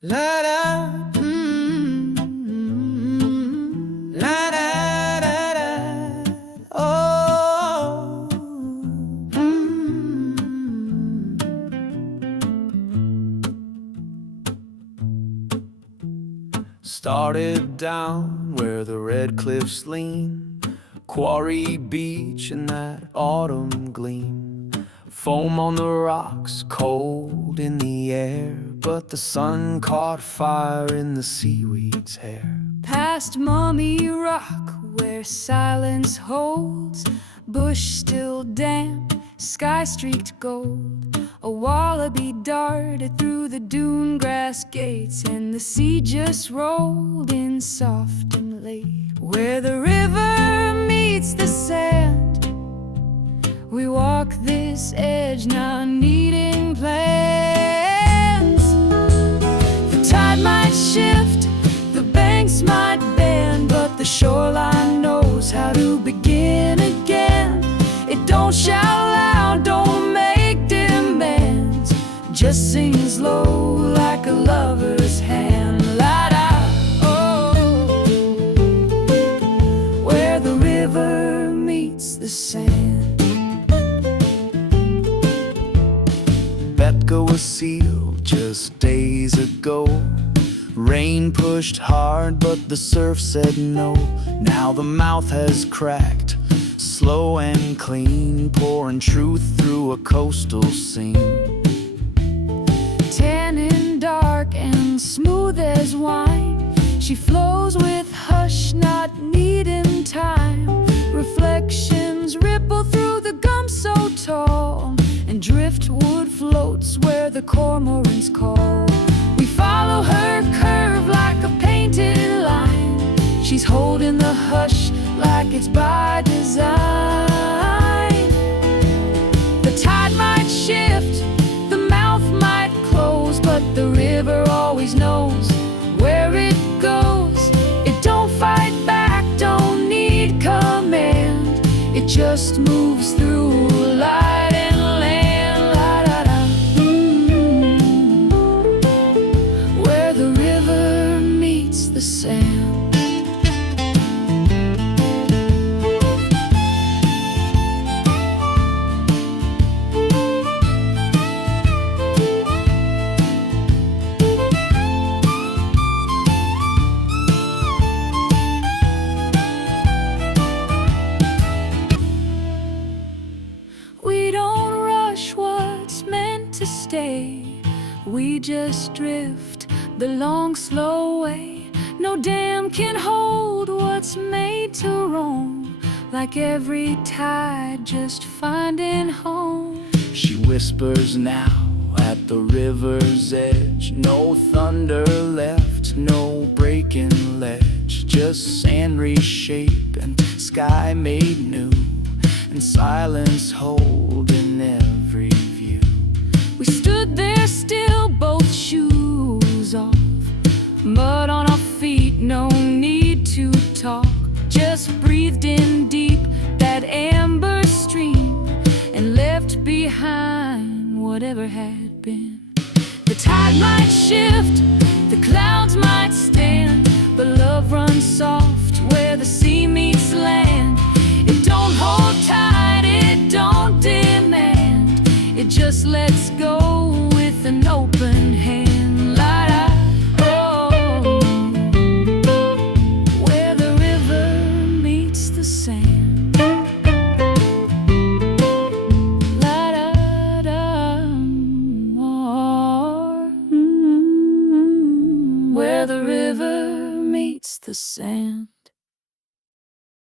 La da, la da da da, oh, Started down where the red cliffs lean, Quarry Beach in that autumn gleam. Foam on the rocks, cold in the air, but the sun caught fire in the seaweed's hair. Past Mummy Rock, where silence holds, bush still damp, sky streaked gold. A wallaby darted through the dune grass gates, and the sea just rolled in soft and late. Where the river meets the sand, we walk this edge, not needing plans. The tide might shift, the banks might bend, but the shoreline knows how to begin again. It don't shout loud, don't make demands, just sings low like a lover's hand. La-da, oh, where the river meets the sand. Betka was sealed just days ago. Rain pushed hard, but the surf said no. Now the mouth has cracked, slow and clean, pouring truth through a coastal scene. Tan and dark and smooth as wine, she flows with hush, not needing time. Reflections ripple through the gum so tall, and driftwood floats where the cormorants call. We follow her curve like a painted line. She's holding the hush like it's by design. The tide might shift, the mouth might close, but the river always knows where it goes. It don't fight back, don't need command, it just moves through light and land. La-da-da, where the river meets the sand. We don't rush what's meant to stay, we just drift the long, slow way. No dam can hold what's made to roam, like every tide just finding home. She whispers now at the river's edge, no thunder left, no breaking ledge, just sand reshaping, sky made new, and silence holding every view. We stood there still, both shoes off, mud on our feet, no need to talk, just breathed in deep that amber stream, and left behind whatever had been. The tide might shift, the clouds might stand, but love runs soft where the sea meets land. It don't hold tight, it don't demand, it just lets go with an open hand. La-da, oh, where the river meets the sand. La-da-da, oh, where the river meets the sand.